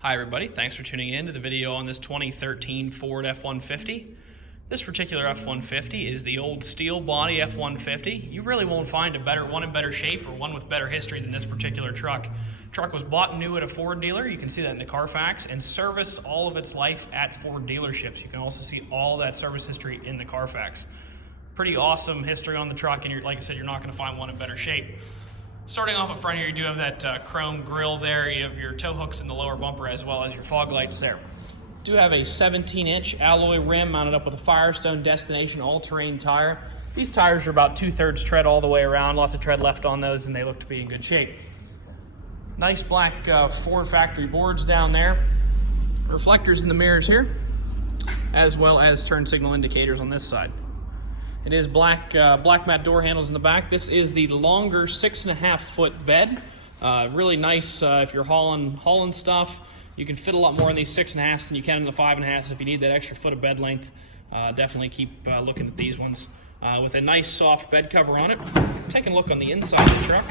Hi everybody, thanks for tuning in to the video on this 2013 Ford F-150. This particular F-150 is the old steel body F-150. You really won't find one in better shape or one with better history than this particular truck. The truck was bought new at a Ford dealer, you can see that in the CARFAX, and serviced all of its life at Ford dealerships. You can also see all that service history in the CARFAX. Pretty awesome history on the truck, and like I said, you're not going to find one in better shape. Starting off up front here, you do have that chrome grille there. You have your tow hooks in the lower bumper as well as your fog lights there. Do have a 17-inch alloy rim mounted up with a Firestone Destination all-terrain tire. These tires are about 2/3 tread all the way around. Lots of tread left on those, and they look to be in good shape. Nice black Ford factory boards down there. Reflectors in the mirrors here, as well as turn signal indicators on this side. It is black matte door handles in the back. This is the longer 6.5-foot bed. Really nice if you're hauling stuff. You can fit a lot more in these 6.5s than you can in the 5.5s. If you need that extra foot of bed length, definitely keep looking at these ones. With a nice soft bed cover on it. Taking a look on the inside of the truck.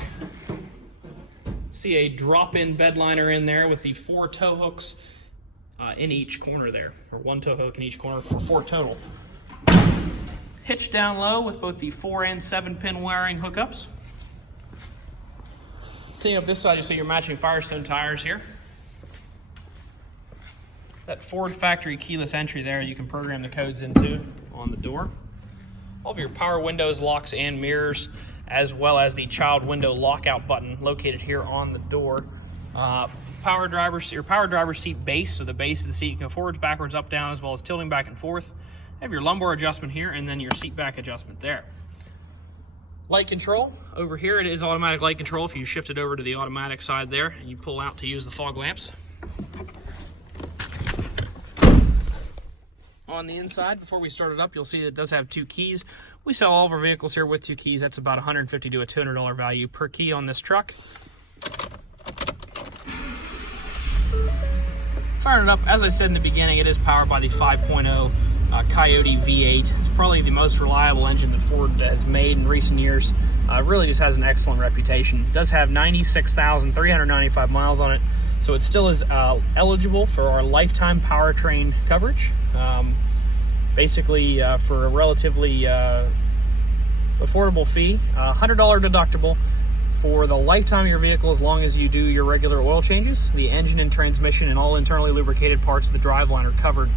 See a drop-in bed liner in there with the 4 tow hooks in each corner there, or 1 tow hook in each corner for 4 total. Hitch down low with both the 4 and 7-pin wiring hookups. Taking up this side, you see your matching Firestone tires here. That Ford factory keyless entry there, you can program the codes into on the door. All of your power windows, locks, and mirrors, as well as the child window lockout button located here on the door. Your power driver seat base, so the base of the seat can go forwards, backwards, up, down, as well as tilting back and forth. Have your lumbar adjustment here, and then your seat back adjustment there. Light control over here, it is automatic light control. If you shift it over to the automatic side there and you pull out to use the fog lamps. On the inside, before we start it up, you'll see that it does have 2 keys. We sell all of our vehicles here with 2 keys. That's about $150 to a $200 value per key on this truck. Firing it up, as I said in the beginning, it is powered by the 5.0 Coyote V8. It's probably the most reliable engine that Ford has made in recent years. Really just has an excellent reputation. It does have 96,395 miles on it, so it still is eligible for our lifetime powertrain coverage. Basically, for a relatively affordable fee, $100 deductible for the lifetime of your vehicle as long as you do your regular oil changes. The engine and transmission and all internally lubricated parts of the driveline are covered.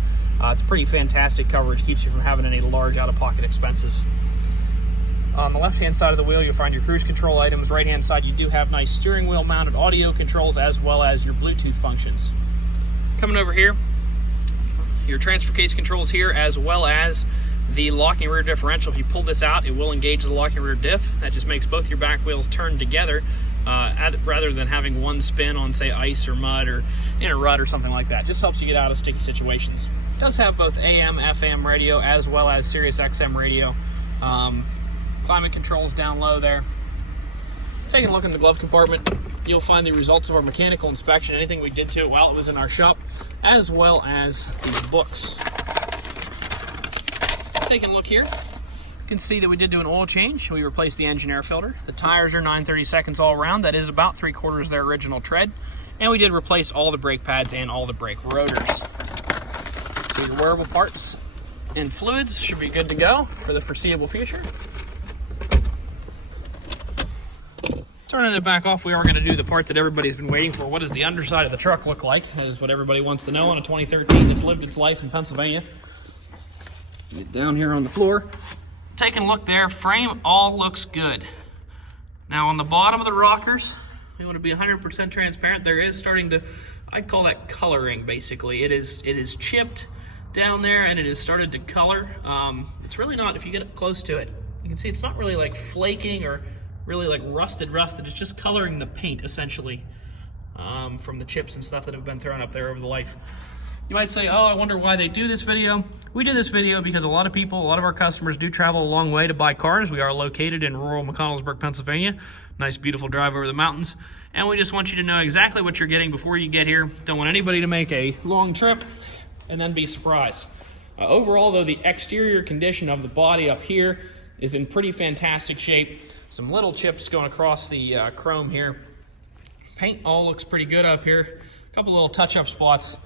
It's pretty fantastic coverage, keeps you from having any large out-of-pocket expenses. On the left-hand side of the wheel, you'll find your cruise control items. Right-hand side, you do have nice steering wheel mounted audio controls as well as your Bluetooth functions. Coming over here, your transfer case controls here as well as the locking rear differential. If you pull this out, it will engage the locking rear diff. That just makes both your back wheels turn together rather than having one spin on, say, ice or mud or in a rut or something like that. Just helps you get out of sticky situations. It does have both AM, FM radio as well as Sirius XM radio. Climate controls down low there. Taking a look in the glove compartment, you'll find the results of our mechanical inspection, anything we did to it while it was in our shop, as well as the books. Taking a look here, you can see that we did do an oil change. We replaced the engine air filter. The tires are 9/32 all around. That is about 3/4 their original tread. And we did replace all the brake pads and all the brake rotors. Your wearable parts and fluids should be good to go for the foreseeable future. Turning it back off, we are going to do the part that everybody's been waiting for. What does the underside of the truck look like? Is what everybody wants to know on a 2013 that's lived its life in Pennsylvania. Get down here on the floor. Taking a look there, frame all looks good. Now on the bottom of the rockers, we want to be 100% transparent. There is starting to, I'd call that coloring basically. It is chipped down there and it has started to color. It's really not, if you get close to it, you can see it's not really like flaking or really like rusted. It's just coloring the paint essentially from the chips and stuff that have been thrown up there over the life. You might say, oh, I wonder why they do this video. We do this video because a lot of people, a lot of our customers do travel a long way to buy cars. We are located in rural McConnellsburg, Pennsylvania. Nice, beautiful drive over the mountains. And we just want you to know exactly what you're getting before you get here. Don't want anybody to make a long trip and then be surprised. Overall, though, the exterior condition of the body up here is in pretty fantastic shape. Some little chips going across the chrome here. Paint all looks pretty good up here. A couple little touch-up spots.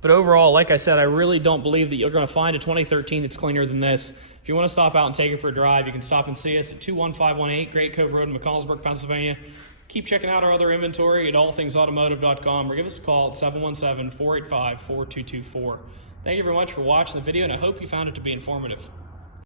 But overall, like I said, I really don't believe that you're going to find a 2013 that's cleaner than this. If you want to stop out and take it for a drive, you can stop and see us at 21518 Great Cove Road in McConnellsburg, Pennsylvania. Keep checking out our other inventory at allthingsautomotive.com or give us a call at 717-485-4224. Thank you very much for watching the video, and I hope you found it to be informative.